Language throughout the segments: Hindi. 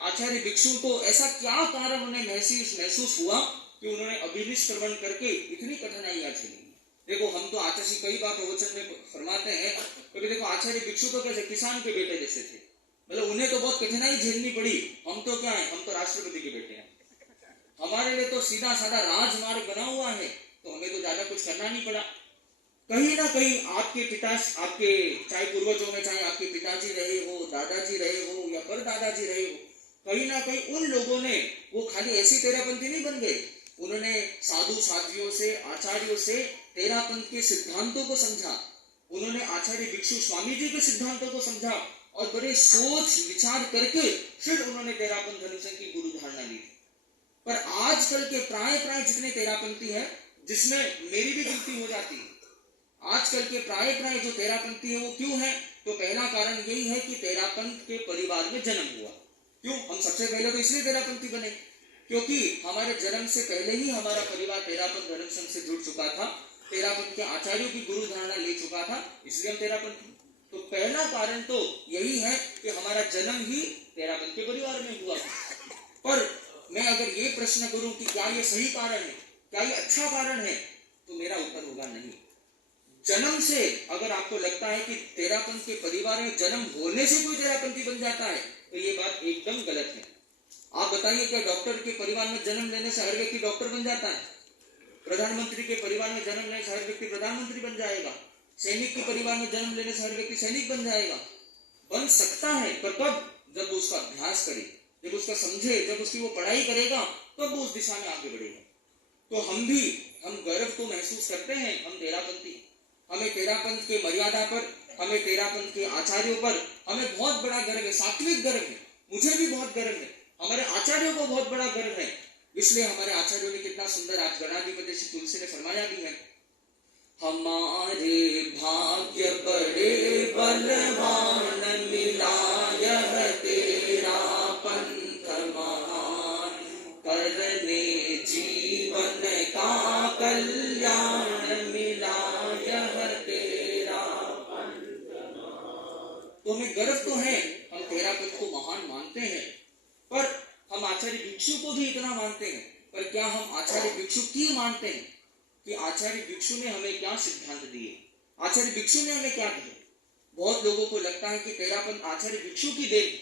आचार्य भिक्षु को ऐसा क्या कारण उन्हें महसूस हुआ कि उन्होंने अभिनिष्ट श्रवण करके इतनी कठिनाइयां झेली। देखो हम तो आचार्य कई बार प्रवचन में फरमाते हैं, क्योंकि देखो आचार्य भिक्षु तो कैसे किसान के बेटे जैसे थे, मतलब उन्हें तो बहुत कठिनाई झेलनी पड़ी। हम तो क्या है, हम तो राष्ट्रपति के बेटे हैं, हमारे लिए तो सीधा साधा राजमार्ग बना हुआ है, तो हमें तो ज्यादा कुछ करना नहीं पड़ा। कहीं ना कहीं आपके आपके चाहे पूर्वजों में चाहे आपके पिताजी रहे हो, दादाजी रहे हो या परदादाजी रहे हो, कहीं ना कहीं उन लोगों ने वो खाली ऐसी तेरापंथी नहीं बन गए, उन्होंने साधु साध्वियों से आचार्यों से तेरापंथ के सिद्धांतों को समझा, उन्होंने आचार्य भिक्षु स्वामी जी के सिद्धांतों को समझा और बड़े सोच विचार करके फिर उन्होंने तेरापंथ धर्मसंघ की गुरु धारणा ली। पर आजकल के प्राय जितने तेरापंथी है, जिसमें मेरी भी गिनती हो जाती है, आजकल के प्राय जो तेरापंथी है वो क्यों है? तो पहला कारण यही है कि तेरापंथ के परिवार में जन्म हुआ। क्यों? हम सबसे पहले तो इसलिए तेरापंथी बने क्योंकि हमारे जन्म से पहले ही हमारा परिवार तेरापंथ धर्म संघ से जुड़ चुका था, तेरापंथ के आचार्यों की गुरु धारणा ले चुका था, इसलिए हम तेरापंथी। तो पहला कारण तो यही है कि हमारा जन्म ही तेरापंथ के परिवार में हुआ। पर मैं अगर ये प्रश्न करूं कि क्या ये सही कारण है, क्या ये अच्छा कारण है, तो मेरा उत्तर होगा नहीं। जन्म से अगर आपको लगता है कि तेरापंथ के परिवार में जन्म होने से कोई तेरापंथी बन जाता है, तो ये बात एकदम गलत है। आप बताइए क्या डॉक्टर के परिवार में जन्म लेने से हर व्यक्ति डॉक्टर बन जाता है? प्रधानमंत्री के परिवार में जन्म लेने से हर व्यक्ति प्रधानमंत्री बन जाएगा? सैनिक के परिवार में जन्म लेने से हर व्यक्ति सैनिक बन जाएगा? बन सकता है, पर कब? जब वो उसका अभ्यास करे, जब उसका समझे, जब उसकी वो पढ़ाई करेगा, तब वो उस दिशा में आगे बढ़ेगा। तो हम गर्व तो महसूस करते हैं, हम तेरापंथी, हमें तेरापंथ के मर्यादा पर, हमें तेरापंथ के आचार्यों पर हमें बहुत बड़ा गर्व है, सात्विक गर्व है। मुझे भी बहुत गर्व है, हमारे आचार्यों को बहुत बड़ा गर्व है। इसलिए हमारे आचार्यों ने कितना सुंदर आज गणाधिपति श्री तुलसी ने फरमाया भी है, हमारे भाग्य बड़े बलवान मिला यह तेरा पंथ महान, करने जीवन का कल्याण मिला यह तेरा पंथ महान। तो हमें गर्व तो है, हम तेरापंथ को महान मानते हैं, पर हम आचार्य भिक्षु को भी इतना मानते हैं, पर क्या हम आचार्य भिक्षु की मानते हैं कि आचार्य भिक्षु ने हमें क्या सिद्धांत दिए, आचार्य भिक्षु ने हमें क्या दिया? बहुत लोगों को लगता है कि तेरापंथ आचार्य भिक्षु की देन,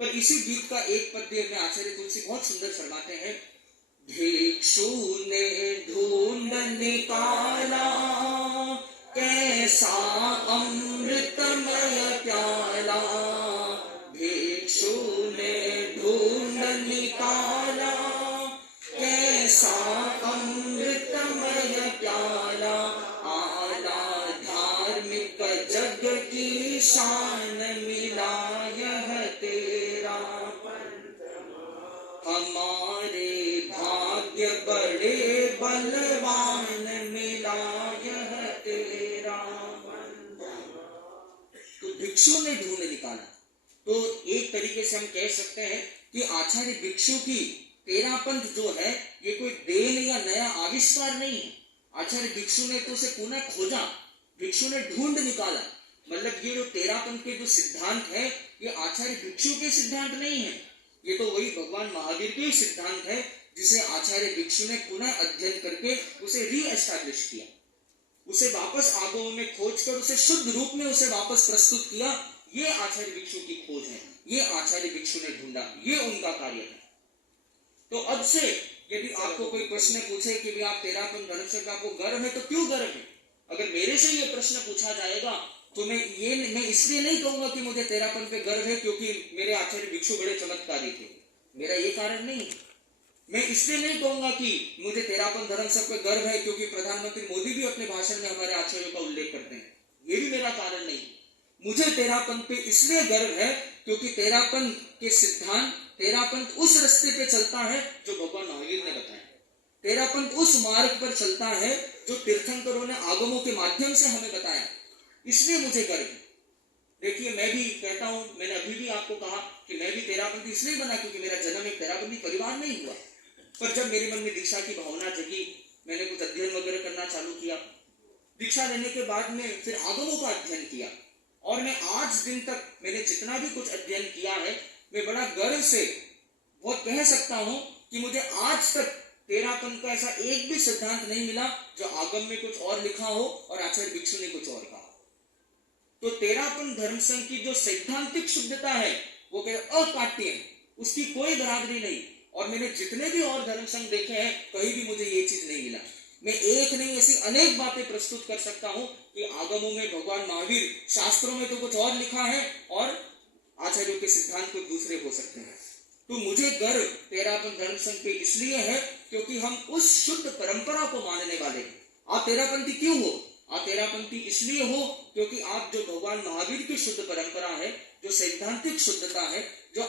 पर इसी गीत का एक पद्य में आचार्य तुलसी बहुत सुंदर फरमाते हैं, भिक्षु ने ढूंढ निकाला कैसा अमृतमय प्याला, भिक्षु ने ढूंढ निकाला कैसा अमृतमय प्याला, आला धार्मिक जग की शान मिला यह तेरा पंथ, हमारे भाग्य बड़े बलवान मिला यह तेरा पंथ। तो भिक्षु ने ढूंढ निकाला, तो एक तरीके से हम कह सकते हैं कि आचार्य भिक्षु की तेरापंथ जो है ये कोई देन या नया आविष्कार नहीं है। आचार्य भिक्षु ने तो उसे पुनः खोजा, भिक्षु ने ढूंढ निकाला। मतलब ये जो तेरापंथ के जो सिद्धांत है ये आचार्य भिक्षु के सिद्धांत नहीं है, ये तो वही भगवान महावीर के सिद्धांत है जिसे आचार्य भिक्षु ने पुनः अध्ययन करके उसे री एस्टैब्लिश किया, उसे वापस आगमों में खोज कर उसे शुद्ध रूप में उसे वापस प्रस्तुत किया। ये आचार्य भिक्षु की खोज है, ये आचार्य भिक्षु ने ढूंढा, ये उनका कार्य है। तो अब से यदि आपको कोई प्रश्न पूछे कि भी आप तेरापंथ धर्म से आपको गर्व है, तो क्यों गर्व है? अगर मेरे से ये प्रश्न पूछा जाएगा तो मैं इसलिए नहीं कहूंगा कि मुझे तेरापंथ पे गर्व है क्योंकि मेरे आचार्य भिक्षु बड़े चमत्कारी थे, मेरा ये कारण नहीं। मैं इसलिए नहीं कहूंगा कि मुझे तेरापंथ धर्म सब पे गर्व है क्योंकि प्रधानमंत्री मोदी भी अपने भाषण में हमारे आचार्यों का उल्लेख करते हैं, ये भी मेरा कारण नहीं। मुझे तेरापंथ पे इसलिए गर्व है क्योंकि तेरापंथ के सिद्धांत, तेरापंथ उस रास्ते पे चलता है जो भगवान महावीर ने बताया, तेरापंथ उस मार्ग पर चलता है जो तीर्थंकरों ने आगमों के माध्यम से हमें बताया, इसलिए मुझे गर्व है। देखिए मैं भी कहता हूं, मैंने अभी भी आपको कहा कि मैं भी तेरापंथी इसलिए बना क्योंकि मेरा जन्म एक तेरापंथी परिवार में ही हुआ, पर जब मेरे मन में दीक्षा की भावना जगी, मैंने कुछ अध्ययन वगैरह करना चालू किया, दीक्षा लेने के बाद में फिर आगमों का अध्ययन किया, और मैं आज दिन तक मैंने जितना भी कुछ अध्ययन किया है, मैं बड़ा गर्व से बहुत कह सकता हूं कि मुझे आज तक तेरापन का ऐसा एक भी सिद्धांत नहीं मिला जो आगम में कुछ और लिखा हो और आचार्य भिक्षु ने कुछ और कहा। तो तेरापन धर्म संघ की जो सैद्धांतिक शुद्धता है वो अकाट्य है, उसकी कोई बराबरी नहीं। और मैंने जितने भी और धर्म संघ देखे हैं कहीं भी मुझे ये चीज नहीं मिला। मैं एक नहीं ऐसी अनेक बातें प्रस्तुत कर सकता हूं कि आगमों में भगवान महावीर, शास्त्रों में तो कुछ और लिखा है और आचार्यों के सिद्धांत कुछ दूसरे हो सकते हैं। तो मुझे गर्व तेरापन धर्म संघ पे इसलिए है क्योंकि हम उस शुद्ध परंपरा को मानने वाले हैं। आप तेरापंथी क्यों हो? आप तेरापंथी इसलिए हो क्योंकि आप जो भगवान महावीर की शुद्ध परंपरा है, जो सैद्धांतिक शुद्धता है, जो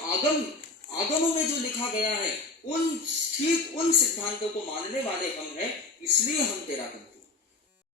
आगमों में जो लिखा गया है, उन सिद्धांतों को मानने वाले हम हैं, इसलिए हम तेरापंथी।